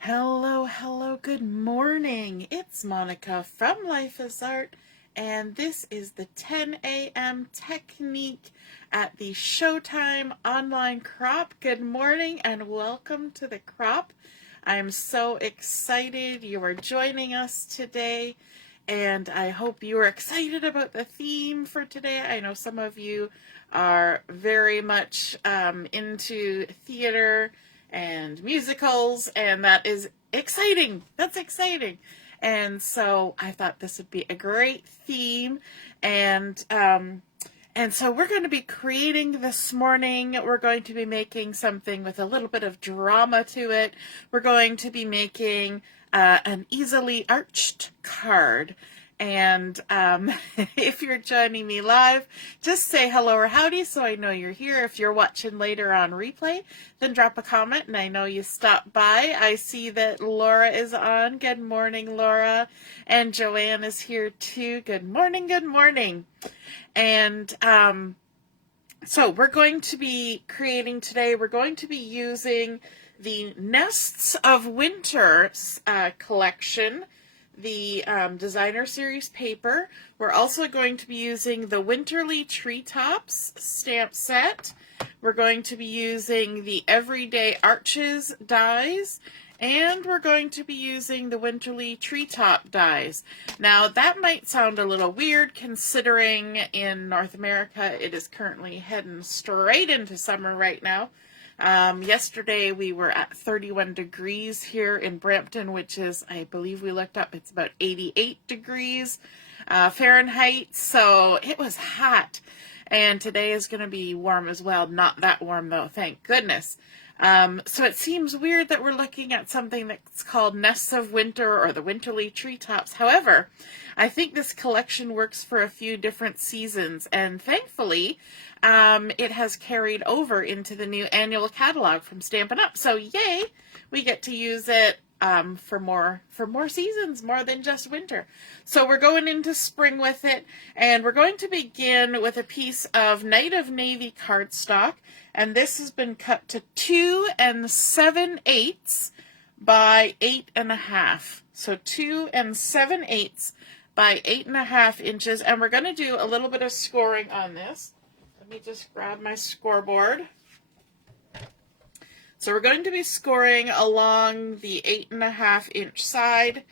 Hello, hello, good morning. It's Monica from Life is Art, and this is the 10 a.m. technique at the Showtime online crop. Good morning and welcome to the crop. I'm so excited you are joining us today, and I hope you are excited about the theme for today. I know some of you are very much into theater and musicals, and that is exciting. That's exciting. And so I thought this would be a great theme, and so we're going to be creating this morning. We're going to be making something with a little bit of drama to it. We're going to be making an easily arched card. And if you're joining me live, just say hello or howdy so I know you're here. If you're watching later on replay, then drop a comment and I know you stopped by. I see that Laura is on. Good morning, Laura. And Joanne is here too. Good morning, good morning. And so we're going to be creating today, we're going to be using the Nests of Winter collection, the designer series paper. We're also going to be using the Winterly Treetops stamp set. We're going to be using the Everyday Arches dies, and we're going to be using the Winterly Treetop dies. Now that might sound a little weird considering in North America it is currently heading straight into summer right now. Yesterday we were at 31 degrees here in Brampton, which is, I believe we looked up, it's about 88 degrees Fahrenheit, so it was hot. And today is going to be warm as well. Not that warm though, thank goodness. So it seems weird that we're looking at something that's called Nests of Winter or the Winterly Treetops. However, I think this collection works for a few different seasons, and thankfully it has carried over into the new annual catalog from Stampin' Up. So yay, we get to use it for more seasons, more than just winter. So we're going into spring with it, and we're going to begin with a piece of Night of Navy cardstock, and this has been cut to 2 7/8 by 8.5. So 2 7/8 by 8.5 inches, and we're going to do a little bit of scoring on this. Let me just grab my scoreboard. So we're going to be scoring along the 8.5 inch side,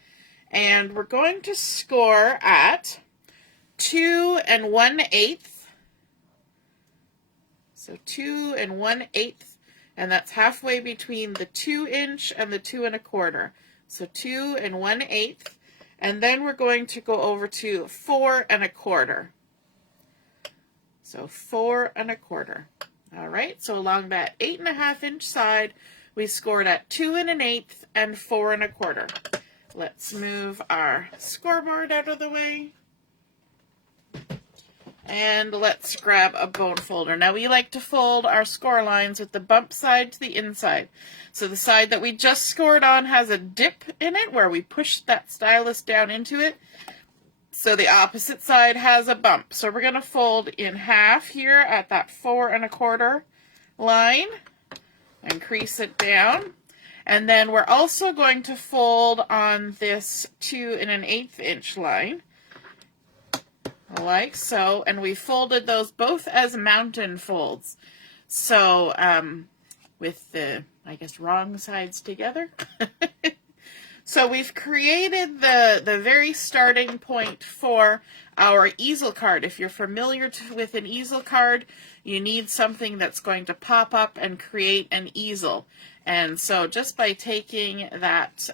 and we're going to score at 2 1/8. So 2 1/8, and that's halfway between the 2 inch and the 2 1/4. So 2 1/8, and then we're going to go over to 4 1/4. So 4 1/4. All right, so along that 8.5 inch side, we scored at 2 1/8 and 4 1/4. Let's move our scoreboard out of the way. And let's grab a bone folder. Now we like to fold our score lines with the bump side to the inside. So the side that we just scored on has a dip in it where we push that stylus down into it. So the opposite side has a bump. So we're going to fold in half here at that 4 1/4 line and crease it down. And then we're also going to fold on this 2 1/8 inch line, like so. And we folded those both as mountain folds. So with the, I guess, wrong sides together. So we've created the very starting point for our easel card. If you're familiar with an easel card, you need something that's going to pop up and create an easel. And so just by taking that,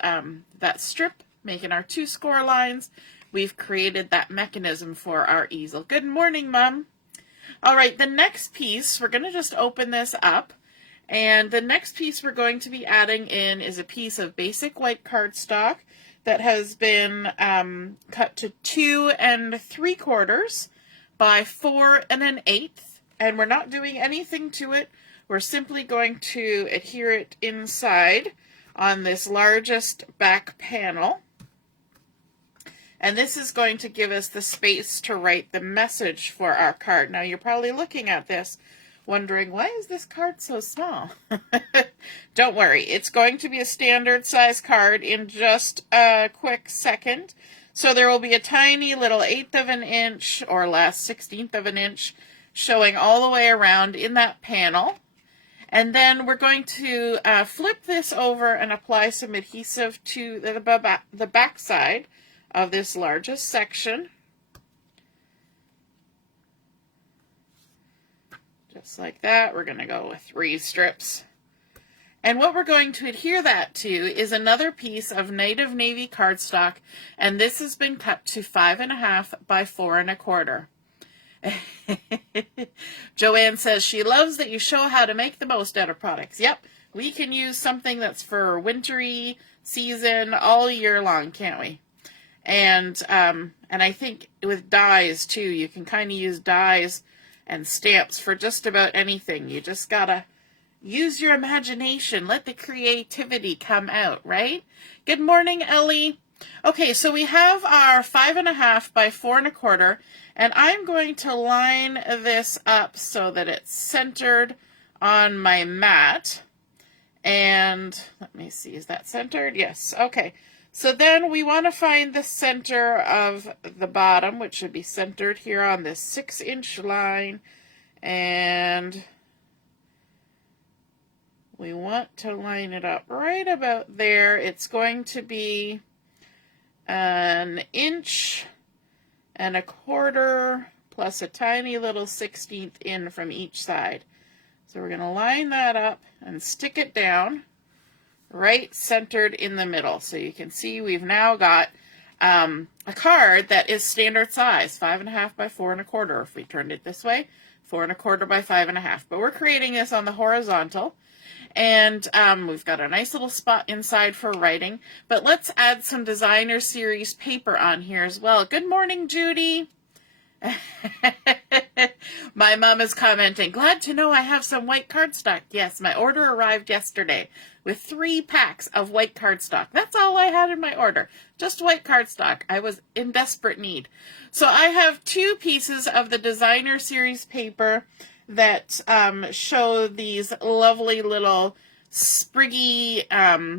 that strip, making our 2 score lines, we've created that mechanism for our easel. Good morning, Mom. All right, the next piece, we're going to just open this up. And the next piece we're going to be adding in is a piece of basic white cardstock that has been cut to 2 3/4 by 4 1/8. And we're not doing anything to it. We're simply going to adhere it inside on this largest back panel. And this is going to give us the space to write the message for our card. Now you're probably looking at this wondering, why is this card so small? Don't worry, it's going to be a standard size card in just a quick second. So there will be a tiny little 1/8 of an inch or less, 1/16 of an inch showing all the way around in that panel. And then we're going to flip this over and apply some adhesive to the back side of this largest section. Just like that. We're going to go with 3 strips. And what we're going to adhere that to is another piece of native navy cardstock, and this has been cut to 5.5 by 4 1/4. Joanne says she loves that you show how to make the most out of products. Yep, we can use something that's for wintry season all year long, can't we? And I think with dies too, you can kind of use dies and stamps for just about anything. You just gotta use your imagination. Let the creativity come out, right? Good morning, Ellie. Okay, so we have our 5.5 by 4 1/4, and I'm going to line this up so that it's centered on my mat. And let me see, is that centered? Yes, okay. So then we want to find the center of the bottom, which should be centered here on this 6-inch line. And we want to line it up right about there. It's going to be 1.25 inches plus a tiny little 1/16 in from each side. So we're going to line that up and stick it down right centered in the middle. So you can see we've now got a card that is standard size, 5.5 by 4 1/4. If we turned it this way, 4 1/4 by 5.5. But we're creating this on the horizontal. And we've got a nice little spot inside for writing. But let's add some designer series paper on here as well. Good morning, Judy. My mom is commenting, glad to know I have some white cardstock. Yes, my order arrived yesterday with 3 packs of white cardstock. That's all I had in my order, just white cardstock. I was in desperate need. So I have 2 pieces of the designer series paper that show these lovely little spriggy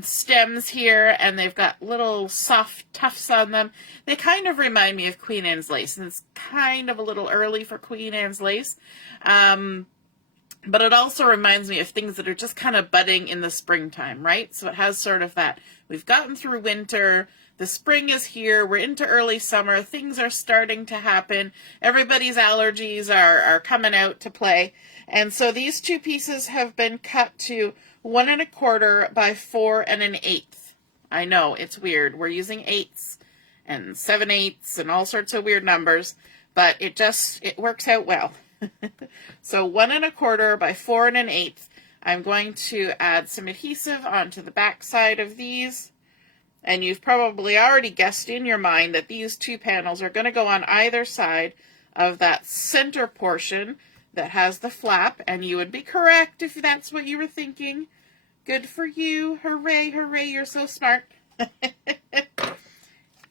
stems here, and they've got little soft tufts on them. They kind of remind me of Queen Anne's lace, and it's kind of a little early for Queen Anne's lace, but it also reminds me of things that are just kind of budding in the springtime, right? So it has sort of that, we've gotten through winter, the spring is here, we're into early summer, things are starting to happen, everybody's allergies are coming out to play. And so these 2 pieces have been cut to 1 1/4 by 4 1/8. I know, it's weird. We're using 8s and 7/8 and all sorts of weird numbers, but it works out well. So 1 1/4 by 4 1/8. I'm going to add some adhesive onto the back side of these. And you've probably already guessed in your mind that these 2 panels are going to go on either side of that center portion that has the flap. And you would be correct if that's what you were thinking. Good for you. Hooray, hooray, you're so smart.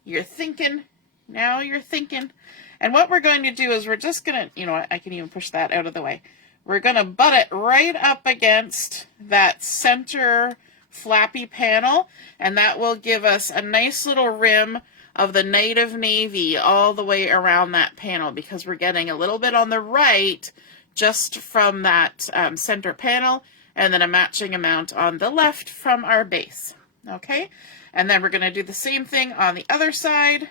You're thinking. Now you're thinking. And what we're going to do is we're just going to, you know what, I can even push that out of the way. We're going to butt it right up against that center flappy panel, and that will give us a nice little rim of the native navy all the way around that panel, because we're getting a little bit on the right just from that center panel, and then a matching amount on the left from our base. Okay, and then we're going to do the same thing on the other side.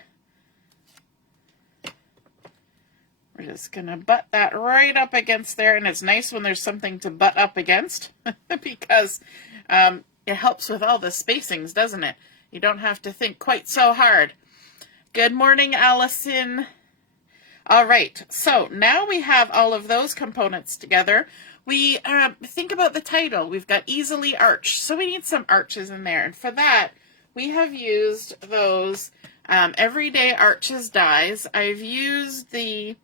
We're just going to butt that right up against there, and it's nice when there's something to butt up against because it helps with all the spacings, doesn't it? You don't have to think quite so hard. Good morning, Allison. All right, so now we have all of those components together. We think about the title. We've got Easel-y arch, so we need some arches in there. And for that, we have used those Everyday Arches dies. I've used the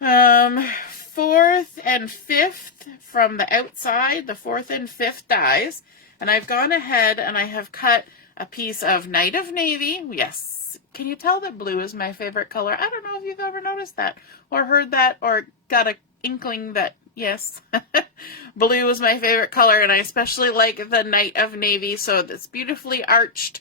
4th and 5th from the outside, the 4th and 5th dies. And I've gone ahead and I have cut a piece of Night of Navy. Yes, can you tell that blue is my favorite color? I don't know if you've ever noticed that or heard that or got an inkling that Yes. Blue is my favorite color, and I especially like the Night of Navy. So this beautifully arched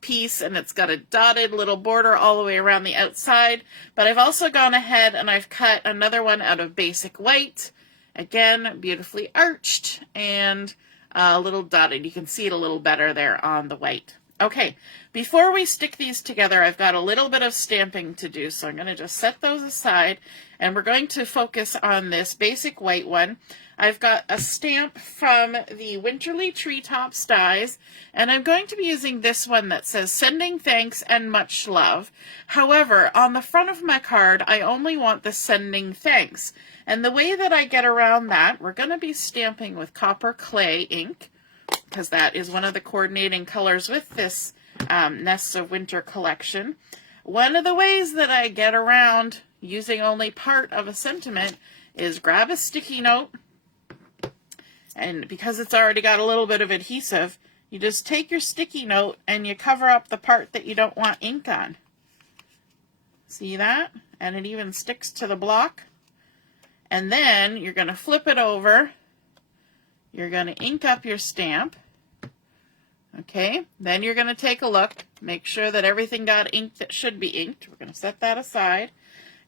piece, and it's got a dotted little border all the way around the outside. But I've also gone ahead and I've cut another one out of basic white. Again, beautifully arched and a little dotted. You can see it a little better there on the white. Okay, before we stick these together, I've got a little bit of stamping to do, so I'm going to just set those aside, and we're going to focus on this basic white one. I've got a stamp from the Winterly Treetops dies, and I'm going to be using this one that says, "Sending thanks and much love." However, on the front of my card, I only want the "sending thanks." And the way that I get around that, we're going to be stamping with copper clay ink, because that is one of the coordinating colors with this Nests of Winter collection. One of the ways that I get around using only part of a sentiment is grab a sticky note, and because it's already got a little bit of adhesive, you just take your sticky note and you cover up the part that you don't want ink on. See that? And it even sticks to the block. And then you're going to flip it over. You're going to ink up your stamp. Okay, then you're going to take a look, make sure that everything got inked that should be inked. We're going to set that aside.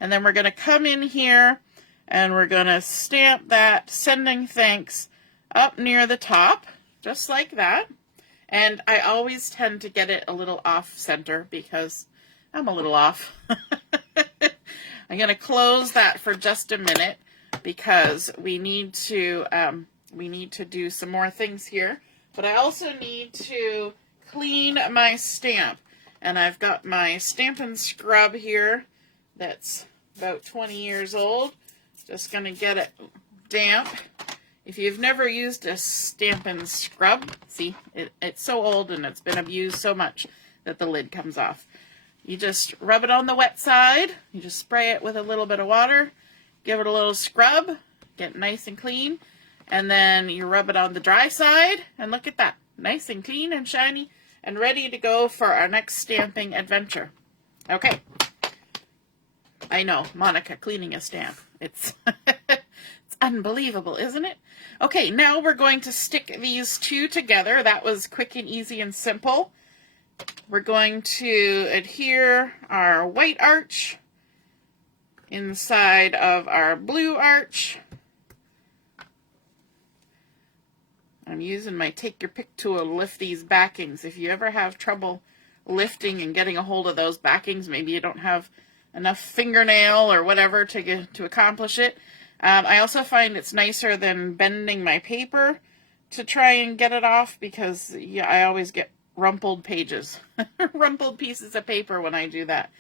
And then we're going to come in here and we're going to stamp that "Sending thanks" up near the top, just like that. And I always tend to get it a little off center because I'm a little off. I'm going to close that for just a minute because we need to do some more things here. But I also need to clean my stamp. And I've got my Stampin' Scrub here that's about 20 years old. Just going to get it damp. If you've never used a Stampin' Scrub, see, it's so old and it's been abused so much that the lid comes off. You just rub it on the wet side. You just spray it with a little bit of water. Give it a little scrub. Get nice and clean. And then you rub it on the dry side, and look at that. Nice and clean and shiny and ready to go for our next stamping adventure. Okay. I know, Monica cleaning a stamp. It's, it's unbelievable, isn't it? Okay, now we're going to stick these two together. That was quick and easy and simple. We're going to adhere our white arch inside of our blue arch. I'm using my Take Your Pick tool to lift these backings. If you ever have trouble lifting and getting a hold of those backings, maybe you don't have enough fingernail or whatever to accomplish it. I also find it's nicer than bending my paper to try and get it off because I always get rumpled pages, rumpled pieces of paper when I do that.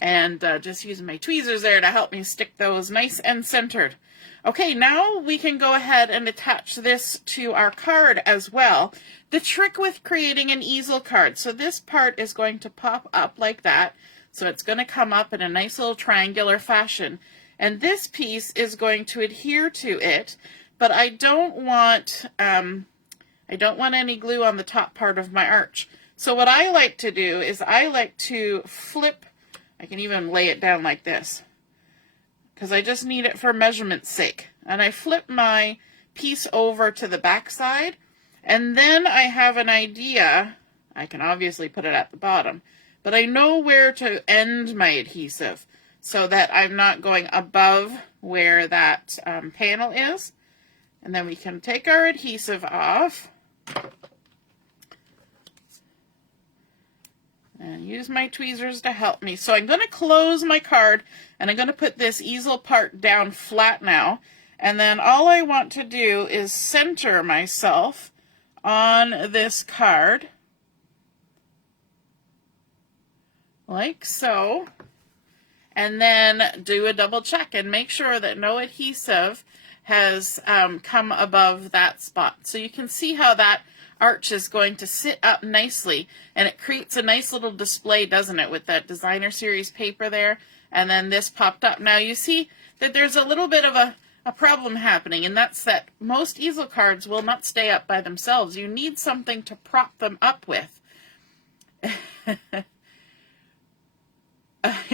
And just using my tweezers there to help me stick those nice and centered. Okay, now we can go ahead and attach this to our card as well. The trick with creating an easel card, so this part is going to pop up like that. So it's going to come up in a nice little triangular fashion. And this piece is going to adhere to it, but I don't want any glue on the top part of my arch. So what I like to do is I like to flip, I can even lay it down like this, because I just need it for measurement's sake. And I flip my piece over to the back side, and then I have an idea. I can obviously put it at the bottom, but I know where to end my adhesive so that I'm not going above where that panel is. And then we can take our adhesive off and use my tweezers to help me. So I'm going to close my card, and I'm going to put this easel part down flat now. And then all I want to do is center myself on this card, like so. And then do a double check and make sure that no adhesive has come above that spot. So you can see how that arch is going to sit up nicely, and it creates a nice little display, doesn't it, with that designer series paper there, and then this popped up. Now you see that there's a little bit of a problem happening, and that's that most easel cards will not stay up by themselves. You need something to prop them up with.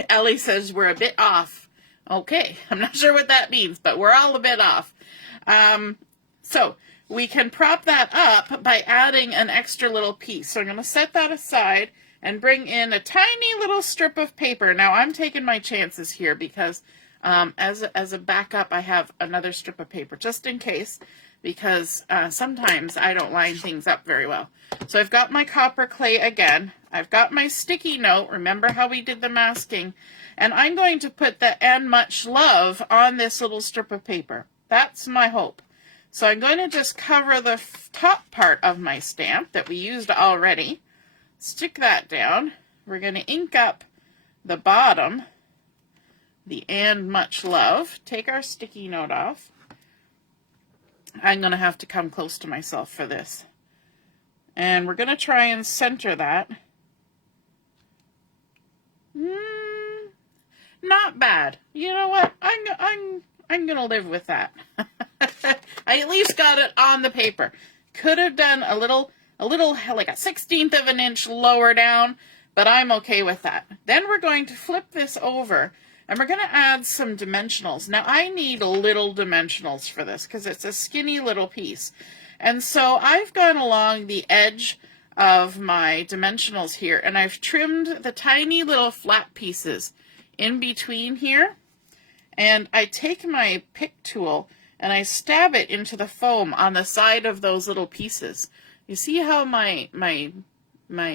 Ellie says we're a bit off. Okay, I'm not sure what that means, but we're all a bit off. So we can prop that up by adding an extra little piece. So I'm going to set that aside and bring in a tiny little strip of paper. Now I'm taking my chances here because as a backup, I have another strip of paper just in case, because sometimes I don't line things up very well. So I've got my copper clay again. I've got my sticky note. Remember how we did the masking? And I'm going to put the "and much love" on this little strip of paper. That's my hope. So I'm going to just cover the top part of my stamp that we used already. Stick that down. We're going to ink up the bottom, the "and much love." Take our sticky note off. I'm going to have to come close to myself for this. And we're going to try and center that. Not bad. You know what? I'm going to live with that. I at least got it on the paper. Could have done a little like a 1/16 of an inch lower down, but I'm okay with that. Then we're going to flip this over and we're going to add some dimensionals. Now I need little dimensionals for this because it's a skinny little piece. And so I've gone along the edge of my dimensionals here and I've trimmed the tiny little flat pieces in between here. And I take my pick tool and I stab it into the foam on the side of those little pieces. You see how my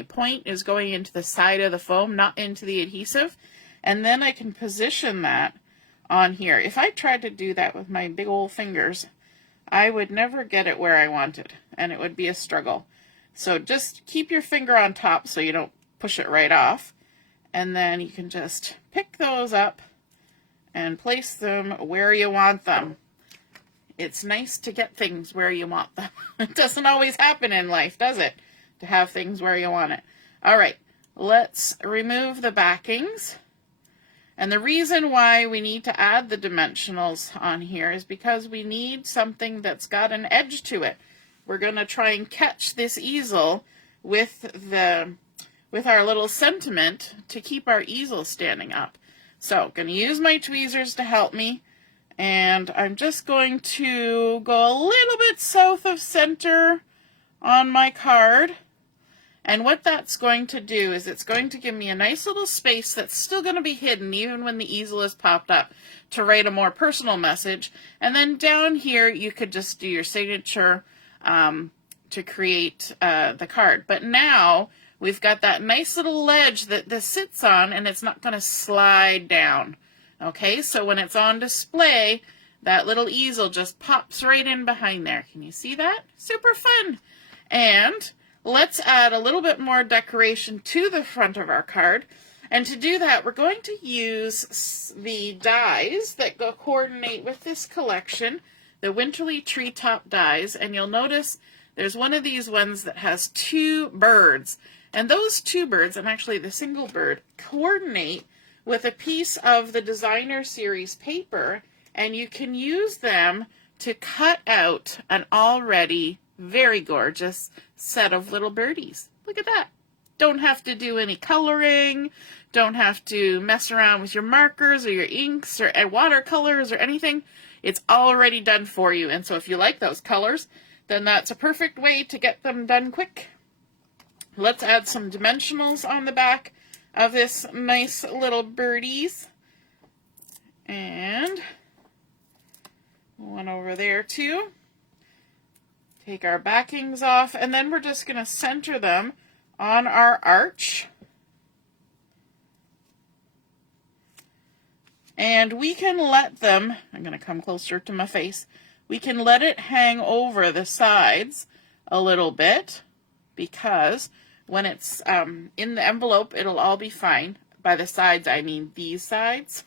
point is going into the side of the foam, not into the adhesive? And then I can position that on here. If I tried to do that with my big old fingers, I would never get it where I wanted, and it would be a struggle. So just keep your finger on top so you don't push it right off. And then you can just pick those up and place them where you want them. It's nice to get things where you want them. It doesn't always happen in life, does it? To have things where you want it. All right, let's remove the backings. And the reason why we need to add the dimensionals on here is because we need something that's got an edge to it. We're going to try and catch this easel with our little sentiment to keep our easel standing up. So, going to use my tweezers to help me. And I'm just going to go a little bit south of center on my card. And what that's going to do is it's going to give me a nice little space that's still going to be hidden even when the easel is popped up to write a more personal message. And then down here you could just do your signature to create the card. But now we've got that nice little ledge that this sits on and it's not going to slide down. Okay, so when it's on display, that little easel just pops right in behind there. Can you see that? Super fun. And let's add a little bit more decoration to the front of our card. And to do that, we're going to use the dies that go coordinate with this collection, the Winterly Treetop dies. And you'll notice there's one of these ones that has two birds. And those two birds, and actually the single bird, coordinate with a piece of the Designer Series paper, and you can use them to cut out an already very gorgeous set of little birdies. Look at that. Don't have to do any coloring, don't have to mess around with your markers or your inks or watercolors or anything. It's already done for you, and so if you like those colors, then that's a perfect way to get them done quick. Let's add some dimensionals on the back of this nice little birdies. And one over there too. Take our backings off, and then we're just going to center them on our arch. And we can let them, I'm going to come closer to my face, we can let it hang over the sides a little bit, because when it's in the envelope, it'll all be fine. By the sides, I mean these sides,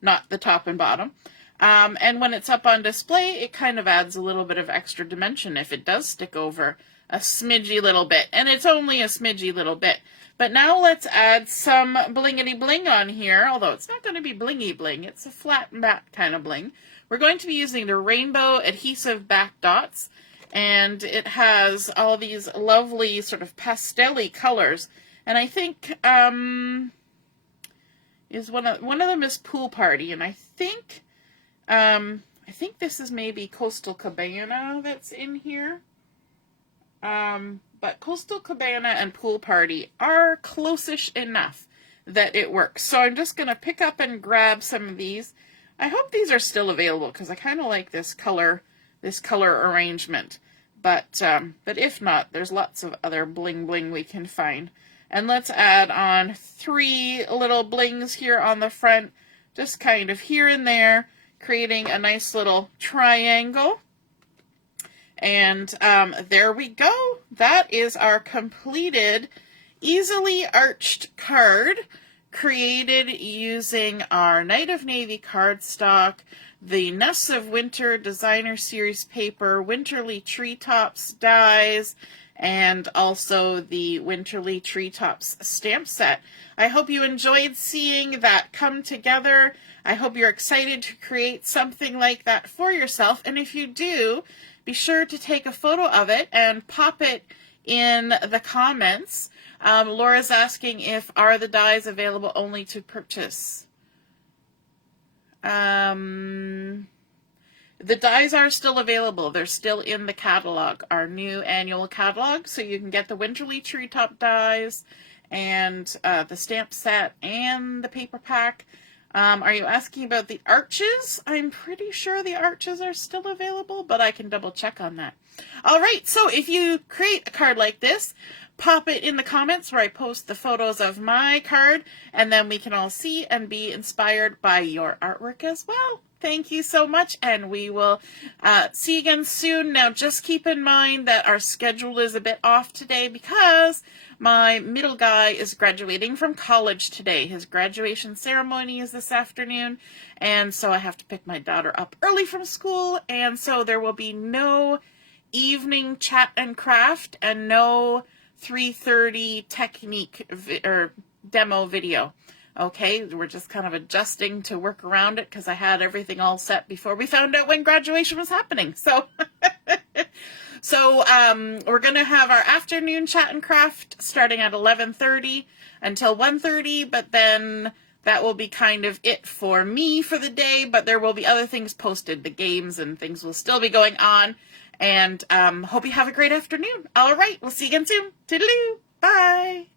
not the top and bottom. And when it's up on display, it kind of adds a little bit of extra dimension if it does stick over a smidgy little bit. And it's only a smidgy little bit. But now let's add some blingity bling on here, although it's not going to be blingy bling. It's a flat matte kind of bling. We're going to be using the rainbow adhesive-backed dots. And it has all these lovely sort of pastel-y colors. And I think is one of them is Pool Party, and I think this is maybe Coastal Cabana that's in here. But Coastal Cabana and Pool Party are close-ish enough that it works. So I'm just going to pick up and grab some of these. I hope these are still available because I kind of like this color arrangement. But if not, there's lots of other bling bling we can find. And let's add on 3 little blings here on the front, just kind of here and there, creating a nice little triangle. And there we go. That is our completed easily arched card, created using our Night of Navy cardstock, the Nests of Winter Designer Series paper, Winterly Treetops dies, and also the Winterly Treetops stamp set. I hope you enjoyed seeing that come together. I hope you're excited to create something like that for yourself. And if you do, be sure to take a photo of it and pop it in the comments. Laura's asking if are the dies available only to purchase. The dies are still available. They're still in the catalog, our new annual catalog. So you can get the Winterly Treetop dies and the stamp set and the paper pack. Are you asking about the arches? I'm pretty sure the arches are still available, but I can double check on that. All right, so if you create a card like this, pop it in the comments where I post the photos of my card, and then we can all see and be inspired by your artwork as well. Thank you so much, and we will see you again soon. Now, just keep in mind that our schedule is a bit off today because my middle guy is graduating from college today. His graduation ceremony is this afternoon, and so I have to pick my daughter up early from school, and so there will be no evening chat and craft and no 3:30 technique or demo video. Okay, we're just kind of adjusting to work around it because I had everything all set before we found out when graduation was happening. So, we're going to have our afternoon chat and craft starting at 11:30 until 1:30, but then that will be kind of it for me for the day, but there will be other things posted. The games and things will still be going on, and hope you have a great afternoon. All right, we'll see you again soon. Toodaloo. Bye.